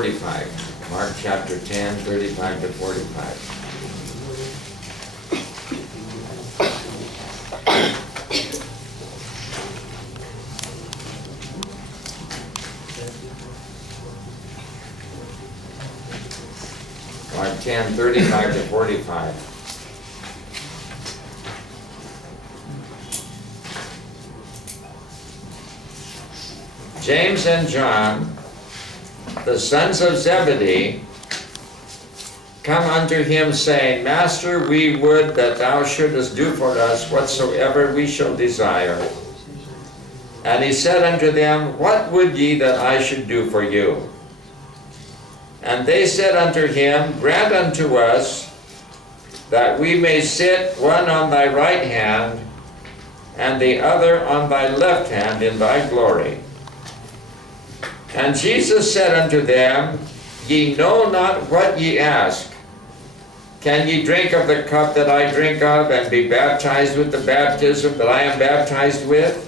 45. Mark chapter 10, 35 to 45. Mark 10, 35 to 45. James and John, the sons of Zebedee, come unto him, saying, Master, we would that thou shouldest do for us whatsoever we shall desire. And he said unto them, What would ye that I should do for you? And they said unto him, Grant unto us that we may sit one on thy right hand, and the other on thy left hand in thy glory. And Jesus said unto them, Ye know not what ye ask. Can ye drink of the cup that I drink of, and be baptized with the baptism that I am baptized with?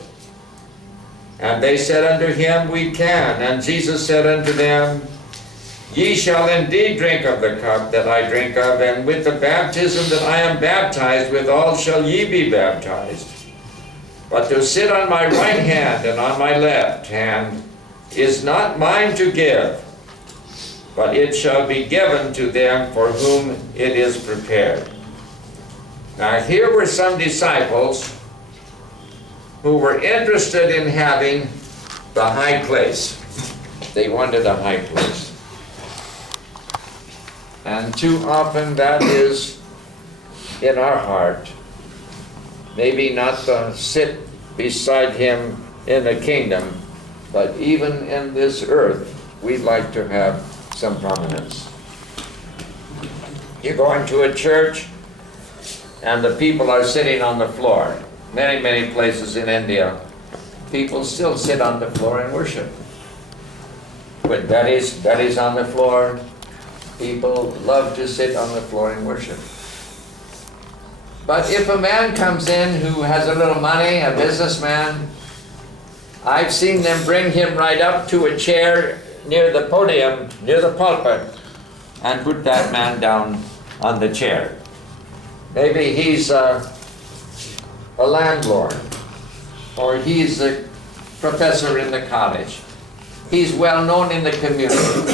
And they said unto him, We can. And Jesus said unto them, Ye shall indeed drink of the cup that I drink of, and with the baptism that I am baptized withal shall ye be baptized. But to sit on my right hand and on my left hand is not mine to give, but it shall be given to them for whom it is prepared. Now here were some disciples who were interested in having the high place. They wanted a high place. And too often that is in our heart. Maybe not to sit beside him in the kingdom, but even in this earth, we'd like to have some prominence. You go into a church, and the people are sitting on the floor. Many, many places in India, people still sit on the floor and worship. With bellies on the floor, people love to sit on the floor and worship. But if a man comes in who has a little money, a businessman, I've seen them bring him right up to a chair near the podium, near the pulpit, and put that man down on the chair. Maybe he's a landlord, or he's a professor in the college. He's well known in the community.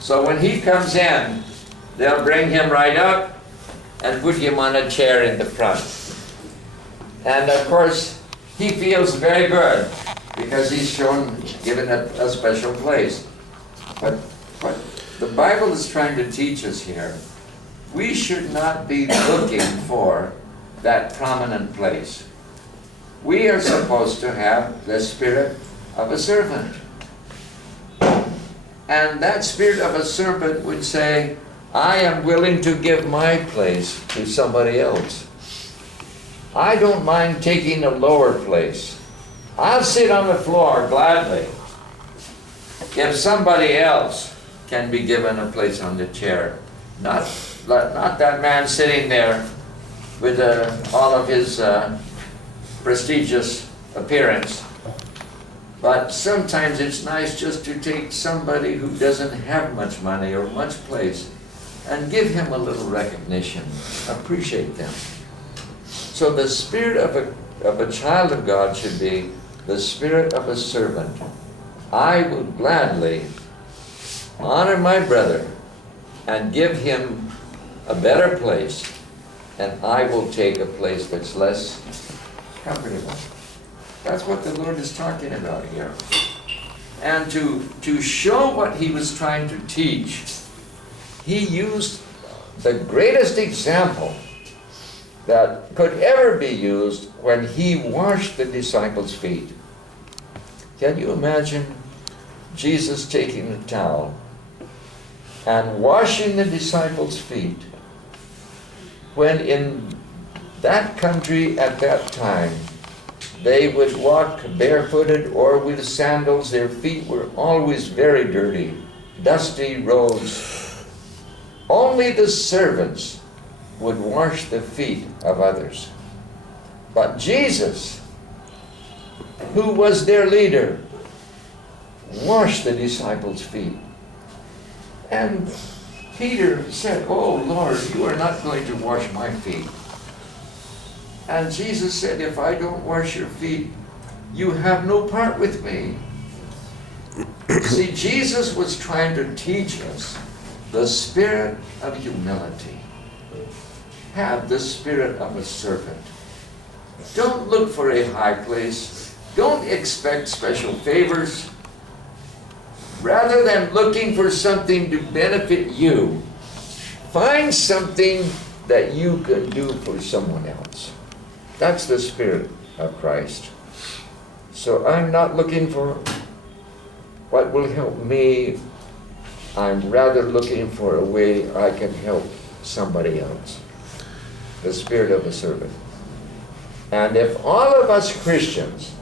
So when he comes in, they'll bring him right up and put him on a chair in the front. And of course, he feels very good because he's given a special place. But what the Bible is trying to teach us here, we should not be looking for that prominent place. We are supposed to have the spirit of a servant. And that spirit of a servant would say, I am willing to give my place to somebody else. I don't mind taking a lower place. I'll sit on the floor gladly if somebody else can be given a place on the chair. Not that man sitting there with all of his prestigious appearance. But sometimes it's nice just to take somebody who doesn't have much money or much place and give him a little recognition, appreciate them. So the spirit of a child of God should be the spirit of a servant. I would gladly honor my brother and give him a better place, and I will take a place that's less comfortable. That's what the Lord is talking about here. And to show what he was trying to teach, he used the greatest example that could ever be used when he washed the disciples' feet. Can you imagine Jesus taking a towel and washing the disciples' feet, when in that country at that time they would walk barefooted or with sandals? Their feet were always very dirty, dusty roads. Only the servants would wash the feet of others. But Jesus, who was their leader, washed the disciples' feet. And Peter said, "Oh Lord, you are not going to wash my feet." And Jesus said, "If I don't wash your feet, you have no part with me." See, Jesus was trying to teach us the spirit of humility. Have the spirit of a servant. Don't look for a high place. Don't expect special favors. Rather than looking for something to benefit you, find something that you can do for someone else. That's the spirit of Christ. So I'm not looking for what will help me. I'm rather looking for a way I can help somebody else. The spirit of a servant. And if all of us Christians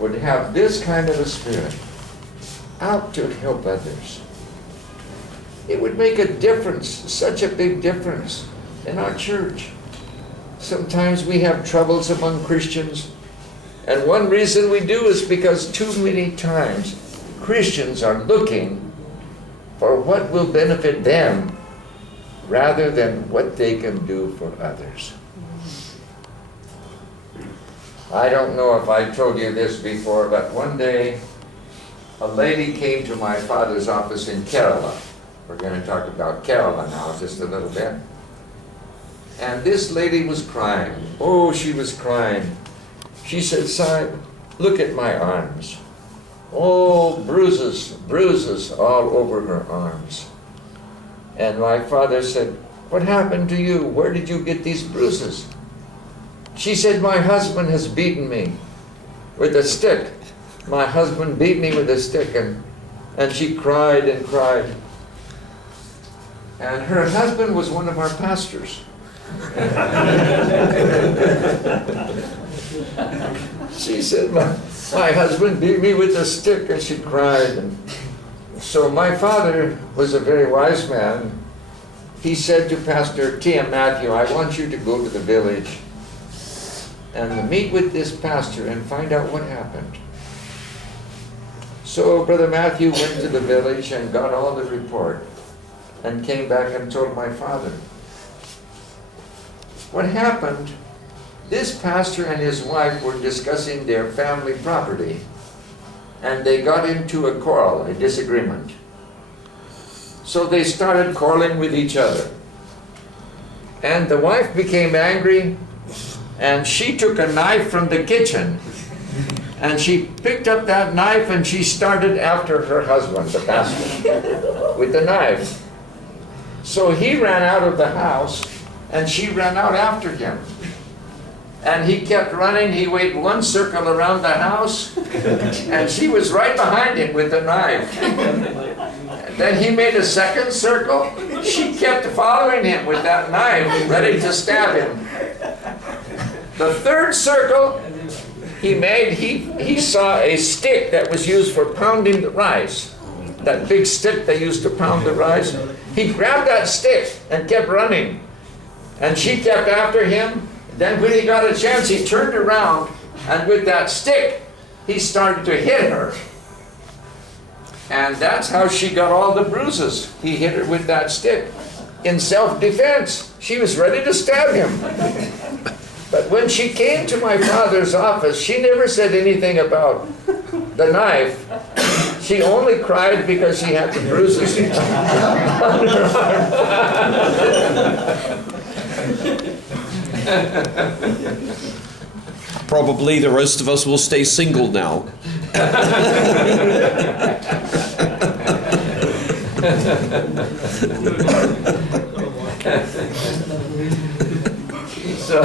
would have this kind of a spirit, out to help others, it would make a difference, such a big difference in our church. Sometimes we have troubles among Christians, and one reason we do is because too many times Christians are looking for what will benefit them rather than what they can do for others. I don't know if I told you this before, but one day a lady came to my father's office in Kerala. We're going to talk about Kerala now just a little bit. And this lady was crying. Oh, she was crying. She said, "Son, look at my arms. Oh, bruises all over her arms." And my father said, "What happened to you? Where did you get these bruises?" She said, "My husband has beaten me with a stick. My husband beat me with a stick." And she cried and cried. And her husband was one of our pastors. She said, my husband beat me with a stick," and she cried. And so my father was a very wise man. He said to Pastor T.M. Matthew, "I want you to go to the village and meet with this pastor and find out what happened." So Brother Matthew went to the village and got all the report and came back and told my father. What happened, this pastor and his wife were discussing their family property, and they got into a quarrel, a disagreement. So they started quarreling with each other. And the wife became angry, and she took a knife from the kitchen, and she picked up that knife and she started after her husband, the pastor, with the knife. So he ran out of the house, and she ran out after him. And he kept running. He went one circle around the house, and she was right behind him with the knife. Then he made a second circle. She kept following him with that knife, ready to stab him. The third circle he made, he saw a stick that was used for pounding the rice. That big stick they used to pound the rice. He grabbed that stick and kept running. And she kept after him. Then when he got a chance, he turned around, and with that stick, he started to hit her. And that's how she got all the bruises. He hit her with that stick in self-defense. She was ready to stab him. But when she came to my father's office, she never said anything about the knife. She only cried because she had the bruises on her arm. Probably the rest of us will stay single now. So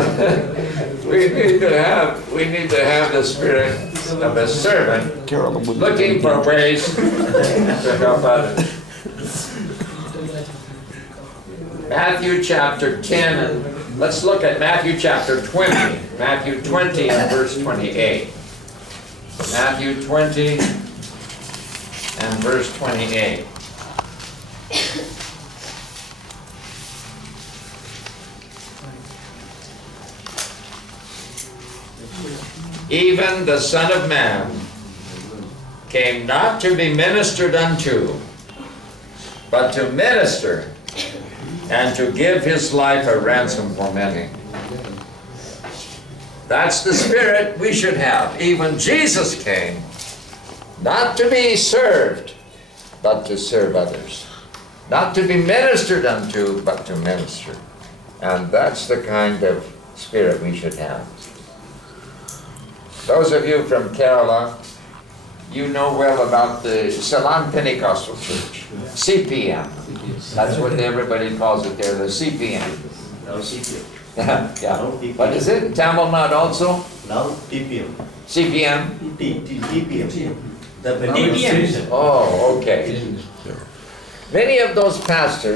we need to have the spirit of a servant, looking for ways to help others. Matthew chapter 10, and let's look at Matthew chapter 20. Matthew 20 and verse 28. Matthew 20 and verse 28. Even the Son of Man came not to be ministered unto, but to minister and to give his life a ransom for many. That's the spirit we should have. Even Jesus came not to be served, but to serve others. Not to be ministered unto, but to minister. And that's the kind of spirit we should have. Those of you from Kerala, you know well about the Ceylon Pentecostal Church, CPM. That's what everybody calls it there, the CPM. Now CPM. Yeah. What is it? Tamil Nadu also? Now TPM. CPM? TPM. The Pentecostal. Oh, okay. Many of those pastors